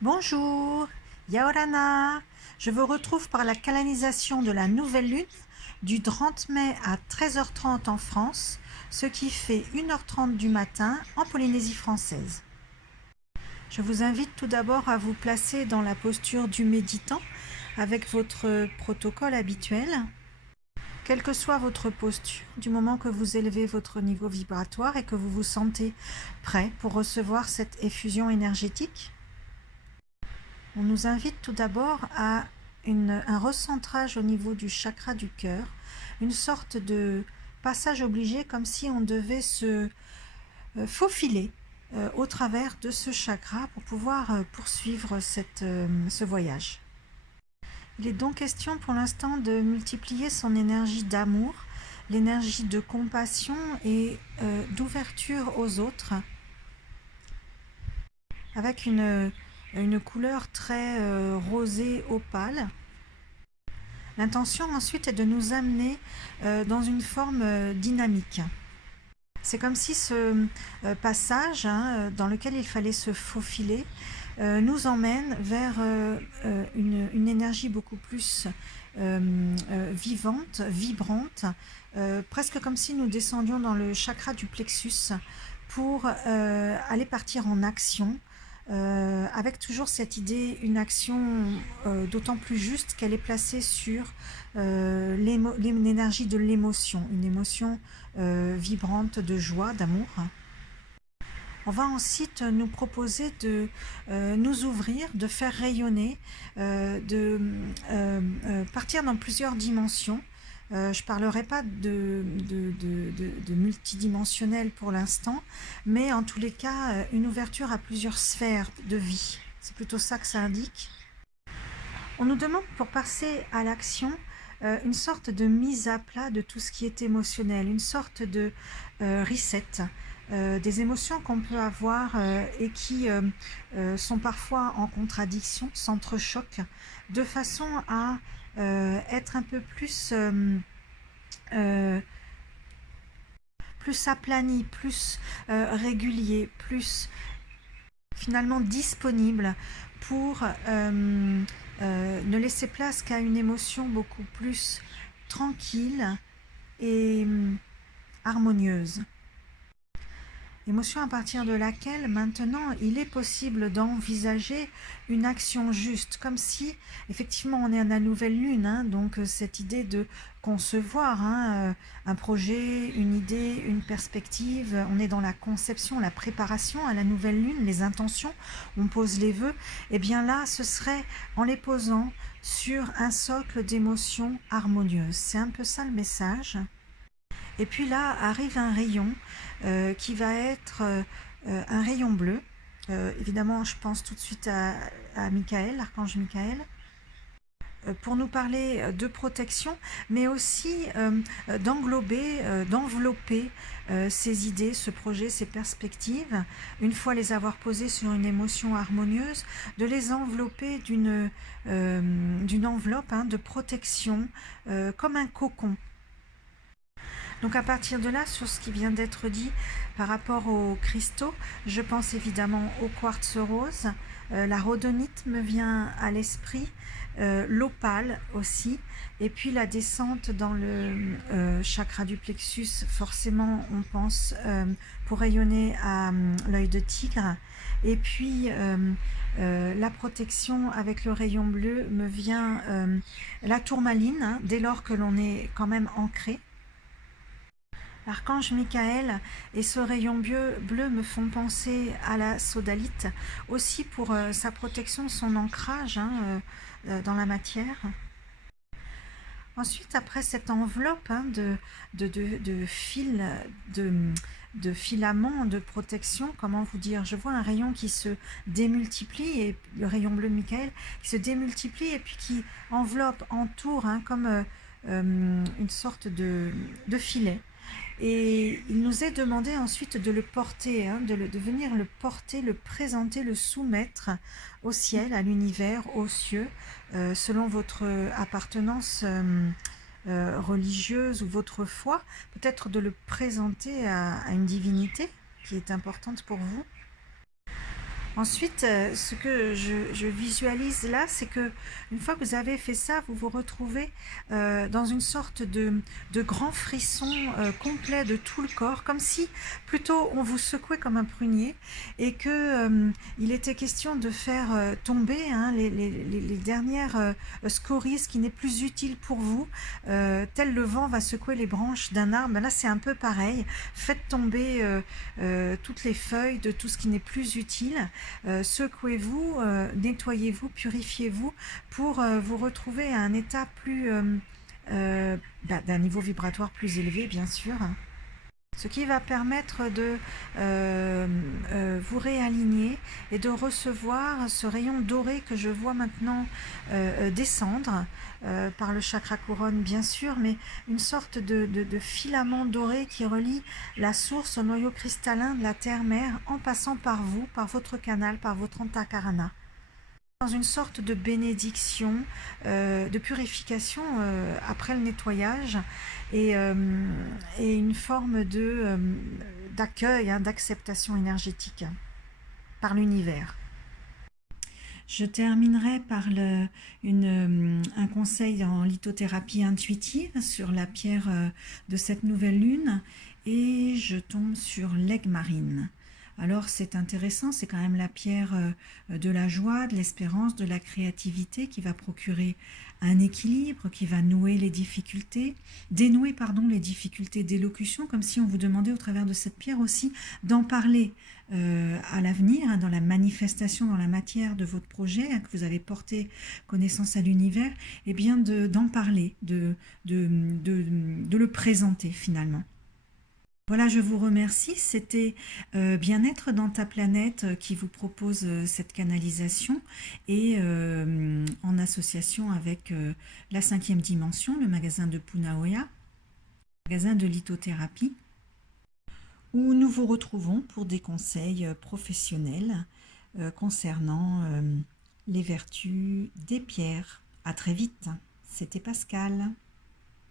Bonjour, Yaorana. Je vous retrouve par la canalisation de la nouvelle lune du 30 mai à 13h30 en France, ce qui fait 1h30 du matin en Polynésie française. Je vous invite tout d'abord à vous placer dans la posture du méditant avec votre protocole habituel. Quelle que soit votre posture, du moment que vous élevez votre niveau vibratoire et que vous vous sentez prêt pour recevoir cette effusion énergétique, on nous invite tout d'abord à un recentrage au niveau du chakra du cœur, une sorte de passage obligé comme si on devait se faufiler au travers de ce chakra pour pouvoir poursuivre ce voyage. Il est donc question pour l'instant de multiplier son énergie d'amour, l'énergie de compassion et d'ouverture aux autres, avec une couleur très rosée opale. L'intention ensuite est de nous amener dans une forme dynamique. C'est comme si ce passage dans lequel il fallait se faufiler nous emmène vers une énergie beaucoup plus vivante, vibrante, presque comme si nous descendions dans le chakra du plexus pour aller partir en action, avec toujours cette idée, une action d'autant plus juste qu'elle est placée sur l'énergie de l'émotion, une émotion vibrante de joie, d'amour. On va ensuite nous proposer de nous ouvrir, de faire rayonner, de partir dans plusieurs dimensions. Je ne parlerai pas de multidimensionnel pour l'instant, mais en tous les cas, une ouverture à plusieurs sphères de vie. C'est plutôt ça que ça indique. On nous demande pour passer à l'action une sorte de mise à plat de tout ce qui est émotionnel, une sorte de reset. Des émotions qu'on peut avoir et qui sont parfois en contradiction, s'entrechoquent, de façon à être un peu plus aplani, plus régulier, plus finalement disponible pour ne laisser place qu'à une émotion beaucoup plus tranquille et harmonieuse. Émotion à partir de laquelle maintenant il est possible d'envisager une action juste, comme si effectivement on est à la nouvelle lune, donc cette idée de concevoir un projet, une idée, une perspective, on est dans la conception, la préparation à la nouvelle lune, les intentions, on pose les vœux, et bien là ce serait en les posant sur un socle d'émotions harmonieuses. C'est un peu ça le message. Et puis là arrive un rayon qui va être un rayon bleu. Évidemment, je pense tout de suite à Michael, l'archange Michael, pour nous parler de protection, mais aussi d'envelopper ces idées, ce projet, ces perspectives, une fois les avoir posées sur une émotion harmonieuse, de les envelopper d'une enveloppe de protection, comme un cocon. Donc à partir de là, sur ce qui vient d'être dit par rapport aux cristaux, je pense évidemment au quartz rose, la rhodonite me vient à l'esprit, l'opale aussi, et puis la descente dans le chakra du plexus, forcément on pense pour rayonner à l'œil de tigre, et puis la protection avec le rayon bleu me vient la tourmaline, dès lors que l'on est quand même ancré. L'archange Michael et ce rayon bleu me font penser à la sodalite, aussi pour sa protection, son ancrage dans la matière. Ensuite, après cette enveloppe de fils, de filaments de protection, comment vous dire, je vois un rayon qui se démultiplie, et le rayon bleu de Michael, qui se démultiplie et puis qui enveloppe, entoure, comme une sorte de filet. Et il nous est demandé ensuite de le porter, de venir le porter, le présenter, le soumettre au ciel, à l'univers, aux cieux, selon votre appartenance religieuse ou votre foi, peut-être de le présenter à une divinité qui est importante pour vous. Ensuite, ce que je visualise là, c'est que une fois que vous avez fait ça, vous vous retrouvez dans une sorte de grand frisson complet de tout le corps, comme si plutôt on vous secouait comme un prunier et que il était question de faire tomber les dernières scories, ce qui n'est plus utile pour vous, tel le vent va secouer les branches d'un arbre. Ben là, c'est un peu pareil. Faites tomber toutes les feuilles de tout ce qui n'est plus utile. Secouez-vous, nettoyez-vous, purifiez-vous pour vous retrouver à un état plus d'un niveau vibratoire plus élevé, bien sûr. Ce qui va permettre de vous réaligner et de recevoir ce rayon doré que je vois maintenant descendre par le chakra couronne, bien sûr, mais une sorte de filament doré qui relie la source au noyau cristallin de la terre-mère en passant par vous, par votre canal, par votre antakarana. Dans une sorte de bénédiction, de purification après le nettoyage et une forme d'accueil, d'acceptation énergétique par l'univers. Je terminerai par un conseil en lithothérapie intuitive sur la pierre de cette nouvelle lune et je tombe sur l'aigle marine. Alors c'est intéressant, c'est quand même la pierre de la joie, de l'espérance, de la créativité qui va procurer un équilibre, qui va dénouer les difficultés d'élocution, comme si on vous demandait au travers de cette pierre aussi d'en parler à l'avenir, dans la manifestation, dans la matière de votre projet, que vous avez porté connaissance à l'univers, et bien d'en parler, de le présenter finalement. Voilà, je vous remercie. C'était Bien-être dans ta planète qui vous propose cette canalisation et en association avec la 5e dimension, le magasin de Punaoya, magasin de lithothérapie, où nous vous retrouvons pour des conseils professionnels concernant les vertus des pierres. À très vite. C'était Pascal.